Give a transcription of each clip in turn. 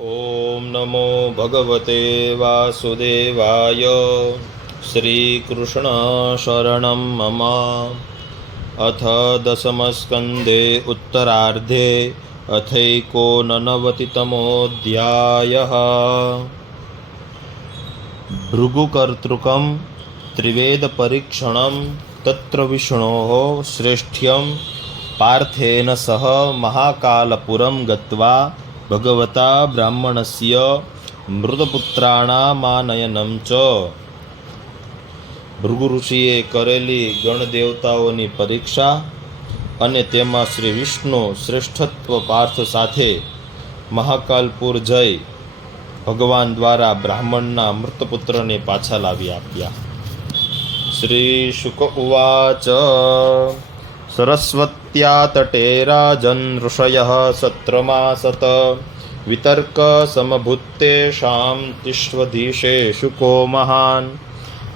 ॐ नमो भगवते वासुदेवाय। श्रीकृष्णशरणं मम। अथ दशमस्कन्धे उत्तरार्धे अथैकोननवतितमोऽध्यायः। भृगुकर्तृकं त्रिवेदपरीक्षणं तत्र विष्णोः श्रेष्ठ्यं पार्थेन सह महाकालपुरं गत्वा भगवता ब्राह्मणस्य મૃતપુત્રાણામાનયનમ ચ. ભૃગુ ઋષિએ કરેલી ગણદેવતાઓની પરીક્ષા અને તેમાં શ્રી વિષ્ણુ શ્રેષ્ઠત્વ પાર્થ સાથે મહાકાલપુર જઈ ભગવાન દ્વારા બ્રાહ્મણના મૃતપુત્રને પાછા લાવી આપ્યા. શ્રી શુક ઉવાચ. સરસ્વત્યા તટે રાજન ઋષયઃ સત્રમાસત વિતર્ક સમભૂતેષાં તિષ્વધીશેષુ કો મહાન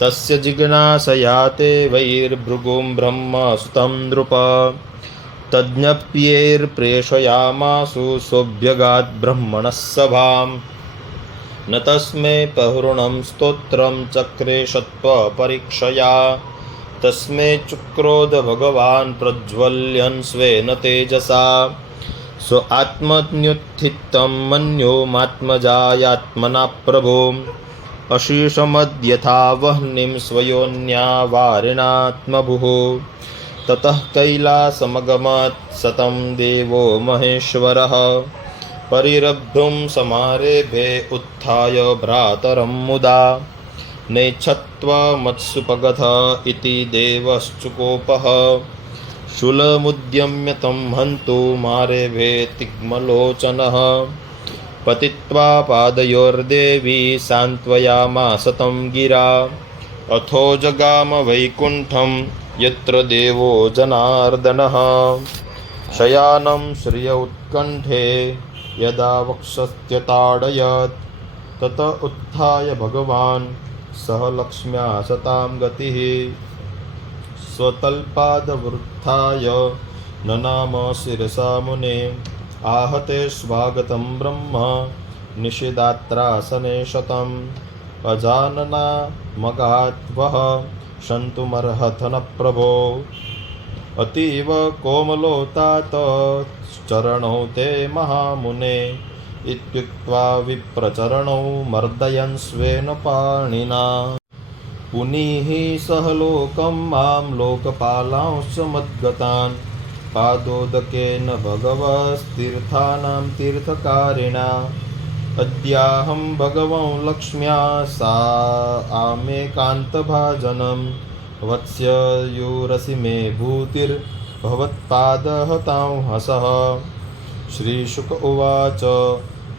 તસ્ય જિજ્ઞાસયા તે વૈર્ભૃગું બ્રહ્મ સુતં નૃપ તજ્ઞપ્યેર્પ્રેષયામાસુ સોભ્યગાત બ્રહ્મણઃ સભામ ન તસ્મે પહૃણં સ્તોત્રં ચક્રે સત્વ પરીક્ષયા તસ્મે ચુક્રોધ ભગવાન પ્રજ્વલ્યન સ્વેન તેજસા સ્વ આત્મન્યુત્થિતં મન્યોમાત્મજાયાત્મના પ્રભો અશીષમદ્યથા વહ્નિં સ્વયોન્યા વારિણાત્મભુઃ તતઃ કૈલાસમગમત સતં દેવો મહેશ્વરઃ પરિરબ્ધું સમારેભે ઉત્થાય ભ્રાતરં મુદા નૈચ્છત્વમત્સુપગતઃ ઇતિ દેવશ્ચુકોપઃ શૂલમુદ્યમ્ય तं હन्तु મારેભે તિગ્મલોચનઃ પતિત્વા પાદયોર્દેવી સાન્ત્વયામાસ तं ગિરા અથો જગામ વૈકુંઠં યત્ર દેવો જનાર્દનઃ શયાनं શ્રિય ઉત્કંઠે યદા વક્ષસ્ત્યતાડયત તત ઉત્થાય ભગવાન સહ લક્ષ્મ્યા સતામ ગતિઃ સ્વતલ્પાદવૃત્થાય નનામ શિરસા મુને આહતે સ્વાગતં બ્રહ્મ નિષિદાત્રાસને શતમ અજાનના મગાત્વઃ શંતુમર્હથન પ્રભો અતીવ કોમલોતાત ચરણૌ તે મહામુને ઇત્યુક્ત્વા વિપ્રચરણૌ મર્દયન સ્વેન પાણિના પુનીઃ સહ લોકં માં લોકપાલાંશ્ચ મદ્ગતાન પાદોદકેન ભગવસ્તીર્થાનાં તીર્થકારિણા અદ્યાહં ભગવં લક્ષ્મ્યા સા આમેકાંતભાજનમ વત્સ્યુરસી મે ભૂતિર્ભવત્પાદહતાં હસઃ. શ્રી શુક ઉવાચ.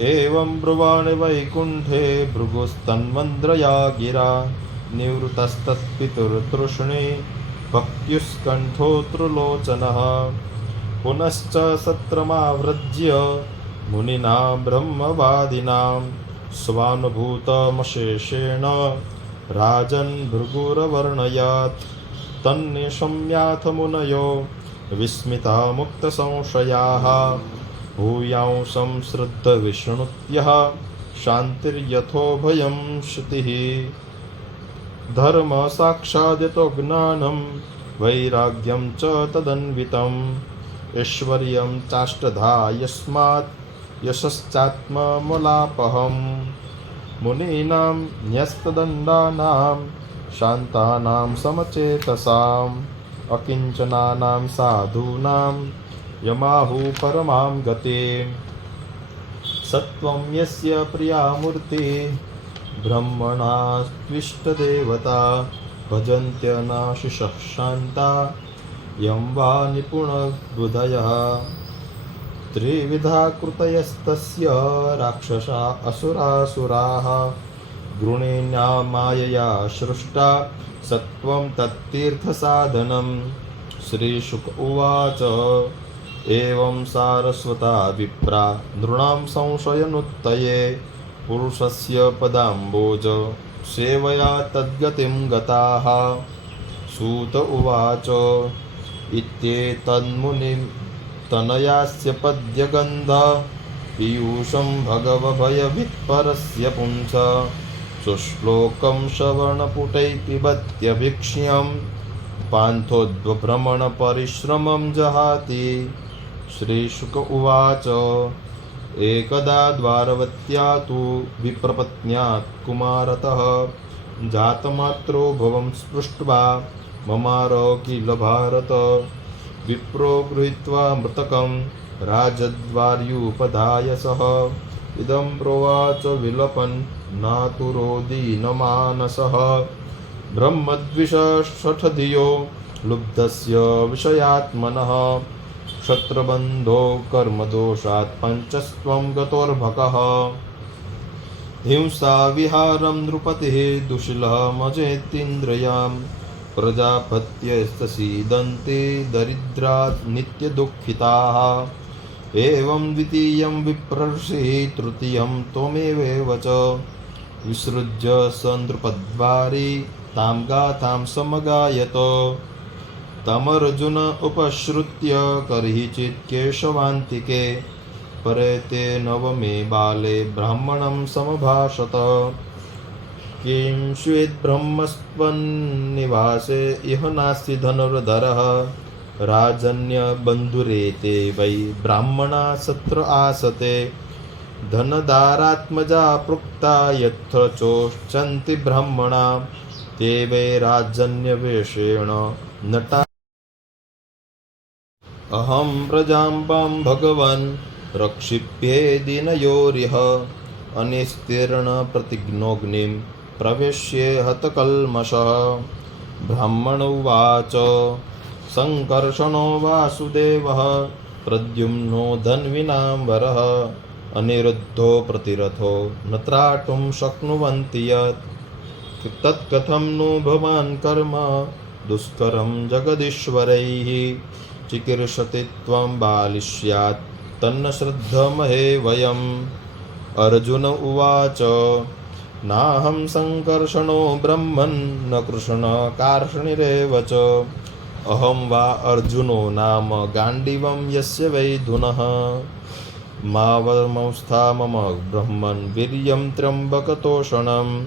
એવં બ્રુવાણે વૈકુંઠે ભૃગુસ્તન્મન્દ્રયા ગિરા નિવૃતસ્તત્પિતુર્તૃષ્ણે ભક્ત્યુસ્કંઠોત્રુલોચનઃ પુનશ્ચ સત્રમાવૃજ્ય મુનિના બ્રહ્મવાદિનાં સ્વાનુભૂતમશેષેણ રાજન ભૃગુરવર્ણયત તન્નિશમ્યાથ મુનયો વિસ્મિતા મુક્તસંશયાઃ ભૂયાંસં શ્રદ્ધ વિષ્ણુત્યઃ શાંતિર્યથોભયં શ્રુતિઃ ધર્મ સાક્ષાદતો જ્ઞાનમ વૈરાગ્યમ ચ તદન્વિતમ ઐશ્વર્યં ચાષ્ટધા યસ્માત યશશ્ચાત્મમલાપહમ મુનીનાં ન્યસ્તદંડાનાં શાંતાનાં સમચેતસાં અકિંચનાનાં સાધૂનાં યમાહુ પરમાં ગતિં સત્વં યસ્ય પ્રિયામૂર્તિ બ્રહ્મણાસ્ત્વિષ્ટદેવતા ભજન્ત્યનાશિષઃ શાંતા યં વા નિપુણબુધયઃ ત્રિવિધા કૃતયસ્તસ્ય રાક્ષસા અસુરાસુરાઃ ગૃણીન્યા માયયા સૃષ્ટા સત્વં તત્તીર્થસાધનમ. શ્રી શુક ઉવાચ. એવં સારસ્વતા વિપ્રા નૃણાં સંશયનુત્તયે પુરુષસ્ય પદાંબોજ સેવયા તદ્ગતિં ગતાઃ. સૂત ઉવાચ. ઇત્યેતન્મુનિ તનયાસ્ય પદ્યગંધ पीयूषं भगवभयवित्परस्य पुंस सुश्लोकं श्रवणपुटैः पिबत्यभिक्ष्यं पान्थोद्भ्रमणपरिश्रमं जहाति। श्रीशुक उवाच एकदा द्वारवत्या तु विप्रपत्न्या कुमारतः जातमात्रो भवं स्पृष्ट्वा ममार किल भारत। विप्रो गृहीत्वा मृतकं राजद्वार्युपधाय सः इदं प्रोवाच विलपन् नातुरो दीनमानसः। ब्रह्मद्विषष्ठधियो लुब्धस्य विषयात्मनः क्षत्रबन्धो कर्मदोषात् पञ्चस्त्वं गतोर्भकः। हिंसा विहारं नृपतिः दुशिलः मजेतीन्द्रियां प्रजापत्यस्तसीदन्ते दरिद्रात् नित्यदुःखिताः। एवं द्वितीयं विप्रर्षिः तृतीयं त्वमेवेव च। विसृज्य स नृपद्वारी तां गाथां समगायत। तमर्जुन उपश्रुत्य कर्हिचित् केशवान्तिके परे ते नवमे बाले ब्राह्मणं समभाषत। किं स्वेद्ब्रह्मस्त्वन्निवासे इह नास्ति धनुर्धरः राजन्यबन्धुरेते वै ब्राह्मणा सत्र आसते। धनदारात्मजा पृक्ता यत्र चोच्चन्ति ब्राह्मणा ते वै राजन्यवेषेण नटा। अहं प्रजाम्बां भगवन् रक्षिप्ये दीनयोरिह अनिस्तीर्णप्रतिघ्नोऽग्निं प्रवेश्ये हतकल्मषः। ब्राह्मण उवाच सङ्कर्षणो वासुदेवः प्रद्युम्नो धन्विनां वरः अनिरुद्धो प्रतिरथो न त्रातुं शक्नुवन्ति यत् तत्कथं नु भवान् कर्म दुष्करं जगदीश्वरैः चिकीर्षति त्वं बालिष्यात् तन्न श्रद्धमहे वयम्। अर्जुन उवाच नाहं सङ्कर्षणो ब्रह्मन् न कृष्णकार्ष्णिरेव च। अहं वा अर्जुनो नाम गाण्डीवं यस्य वै धुनः। मावमंस्था मम ब्रह्मन् वीर्यं त्र्यम्बकतोषणं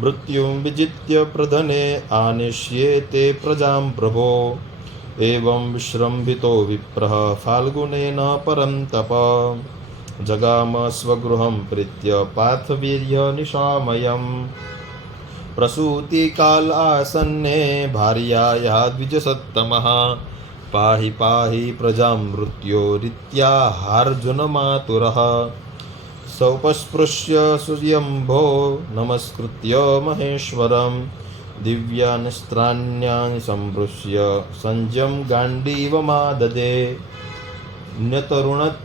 मृत्युं विजित्य प्रधने आनिष्येते प्रजां प्रभो। एवं विश्रम्भितो विप्रः फाल्गुनेन परं तप जगाम स्वगृहं प्रीत्य पार्थवीर्यनिशामयम्। प्रसूतिकाल आसन्ने भार्यायाः द्विजसत्तमः पाहि पाहि प्रजां मृत्योरित्याहार्जुनमातुरः। सौपस्पृश्य सुयम्भो नमस्कृत्य महेश्वरं दिव्यान्स्त्राण्यानि सम्पृश्य सञ्जं गाण्डीवमाददे। न्यतरुणत्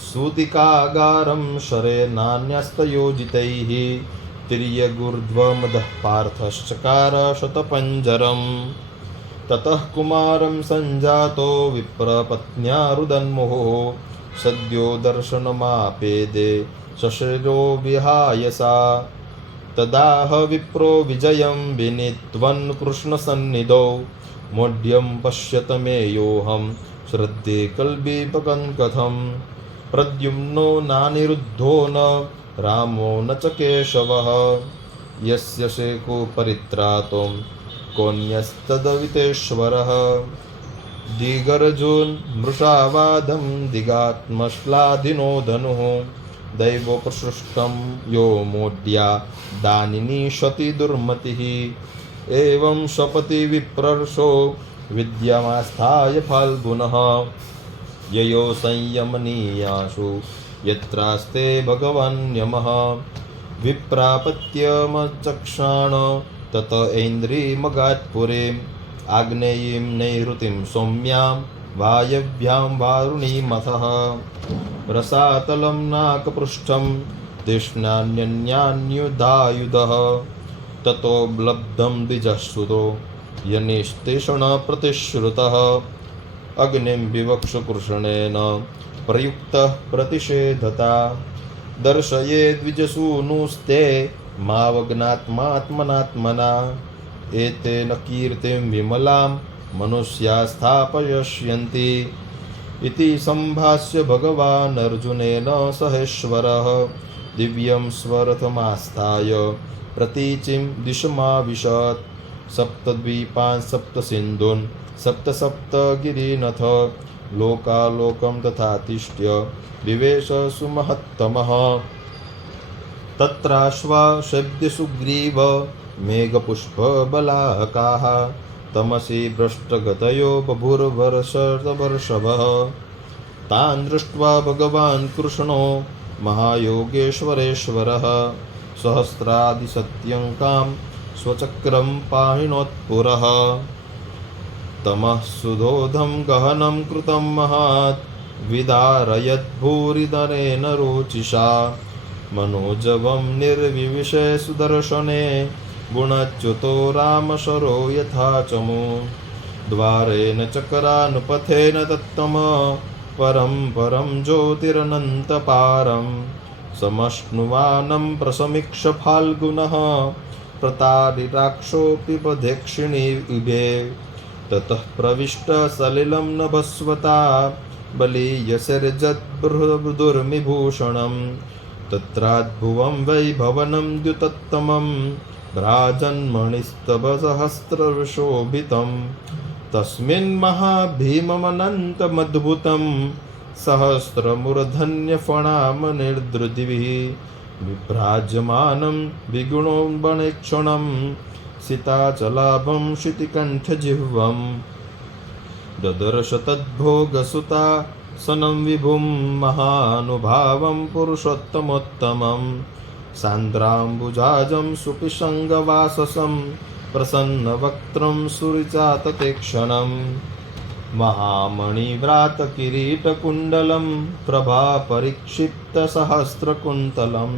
सूतिकागारं शरेणान्यस्तयोजितैः तिर्यगूर्ध्वमदः पार्थश्चकार शतपञ्जरम्। ततः कुमारं सञ्जातो विप्रपत्न्यारुदन्मुहुः सद्यो दर्शनमापेदे शशरो विहाय सा। तदाह विप्रो विजयं विनीत्वन् कृष्णसन्निधौ मोढ्यं पश्यत मे योऽहं श्रद्धे कल्बीपकं कथं। प्रद्युम्नो नानिरुद्धो न रामो न च केशवः यस्य शेको परित्रातुं कोऽन्यस्तदवितेश्वरः। दिगर्जोन्मृषावादं दिगात्मश्लाधिनो धनुः दैवोपसृष्टं यो मोढ्या दानिनी सती दुर्मतिः। एवं शपति विप्रर्षो विद्यामास्थाय फाल्गुनः ययो संयमनीयासु यत्रास्ते भगवन्यमः। विप्रापत्यमचक्षाण तत ऐन्द्रियमगात्पुरीम् आग्नेयीं नैऋतिं सौम्यां वायव्यां वारुणीमथः। रसातलं नाकपृष्ठं तिष्णान्यन्यान्युधायुधः ततो लब्धं द्विजःसुतो यनिस्तेषणप्रतिश्रुतः। अग्निं विवक्षकृष्णेन प्रयुक्तः प्रतिषेधता दर्शये द्विजसूनुस्ते मावग्नात्मात्मनात्मना। एतेन कीर्तिं विमलां मनुष्या स्थापयिष्यन्ति इति सम्भाष्य भगवान् अर्जुनेन सहेश्वरः दिव्यं स्वरथमास्थाय प्रतीचिं दिशमाविशत्। सप्तद्वीपान् सप्तसिन्धून् सप्त गिरिनथ लोकालोकं तथा तिष्ठ्य विवेश सुमहत्तमः। तत्राश्वा शब्दसुग्रीव मेघपुष्पबलाहकाः तमसि भ्रष्टगतयो बभूर्वर्षवर्षभः। तान् दृष्ट्वा भगवान् कृष्णो महायोगेश्वरेश्वरः सहस्रादिशत्यङ्कां स्वचक्रं पाणिनोत्पुरः। तमः सुधोधं गहनं कृतं महात् विदारयद्भूरिदरेण रोचिषा मनोजवं निर्विविशे सुदर्शने गुणच्युतो रामशरो यथा चमु द्वारेण चक्रानुपथेन तत्तम परं ज्योतिरनन्तपारं समश्नुवानं प्रसमीक्ष फाल्गुनः प्रतारिराक्षोऽपि पदेक्षिणी उभे ततः प्रविष्ट सलिलं नभस्वता बलीयसर्जद्बृहदुर्मिभूषणं तत्राद्भुवं वैभवनं द्युतत्तमं भ्राजन्मणिस्तवसहस्रशोभितं तस्मिन् महाभीममनन्तमद्भुतं सहस्रमूर्धन्यफणामनिर्दृतिभिः विभ्राज्यमानं विगुणोन्बणेक्षणं सीताचलाभं शितिकण्ठजिह्वं ददर्श तद्भोगसुता सनं विभुं महानुभावं पुरुषोत्तमोत्तमं सान्द्राम्बुजाजं सुपिशङ्गवाससं प्रसन्नवक्त्रं सुरिचाततेक्षणं महामणिव्रातकिरीटकुण्डलं प्रभापरिक्षिप्तसहस्रकुन्तलं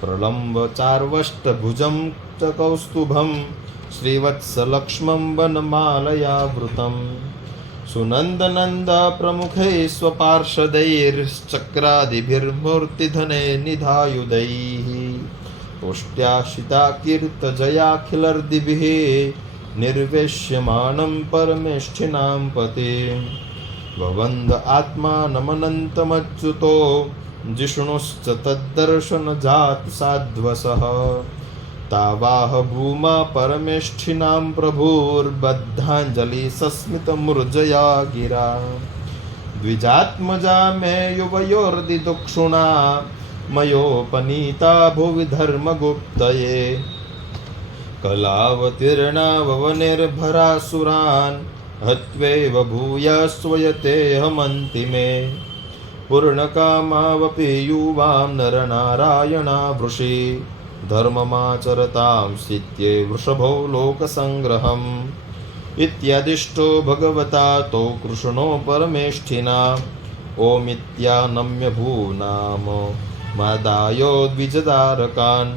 प्रलम्बचार्वष्टभुजं च कौस्तुभं श्रीवत्सलक्ष्मं वनमालयावृतं सुनन्दनन्दप्रमुखैः स्वपार्षदैश्चक्रादिभिर्मूर्तिधने निधायुधैः पुष्ट्याशिताकीर्तजयाखिलर्दिभिः निर्वेश्यमानं परमेष्ठिनां पतिं भवन्द आत्मानमनन्तमच्युतो जिष्णुश्च तद्दर्शनजातसाध्वसः तावाह भूमा परमेष्ठिनां प्रभुर्बद्धाञ्जलिसस्मितमूर्जया गिरा द्विजात्मजा मे युवयोर्दिदुक्षुणा मयोपनीता भुवि धर्मगुप्तये कलावतीर्णा ववनिर्भरासुरान् हत्वैव भूयस्वयतेऽहमन्तिमे पूर्णकामावपि युवां नरनारायणा वृषि धर्ममाचरतां सित्ये वृषभो लोकसङ्ग्रहम् इत्यादिष्टो भगवता तौ कृष्णो परमेष्ठिना ओमित्यानम्य भूनाम मादायो द्विजदारकान्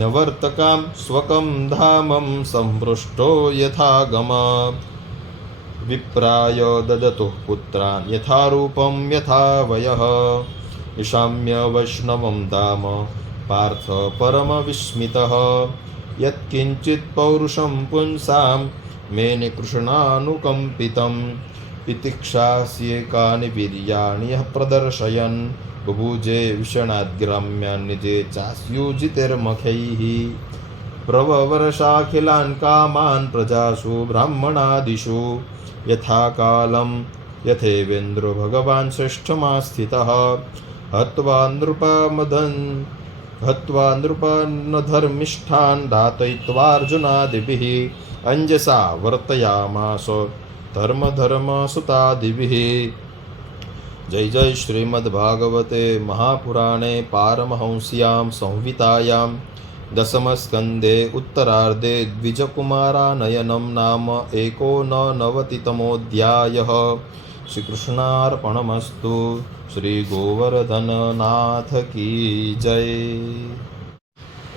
नवर्तकां स्वकं धामं संपृष्टो यथागमा विप्राय ददतुः पुत्रान् यथारूपं यथा वयः ईशाम्य वैष्णवं धाम पार्थ परमविस्मितः यत्किञ्चित् पौरुषं पुंसां मेने कृष्णानुकम्पितं तितिक्षास्येकानि वीर्याणि यः प्रदर्शयन् बुभुजे विषणाद्ग्राम्यान् निजे चास्युजितैर्मखैः प्रववर्षाखिलान् कामान् प्रजासु ब्राह्मणादिषु यथा कालं यथेवेन्द्रो भगवान् श्रेष्ठमास्थितः हत्वा नृपन्नधर्मिष्ठान् दातयित्वार्जुनादिभिः अञ्जसा वर्तयामास धर्मधर्मसुतादिभिः। जय जय श्रीमद्भागवते महापुराणे पारमहंस्यां संहितायां दशमस्कन्धे उत्तरार्धे द्विजकुमारानयनं नाम 199तमोऽध्यायः। श्रीकृष्णार्पणमस्तु। श्री गोवर्धननाथ की जय।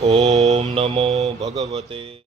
ओम नमो भगवते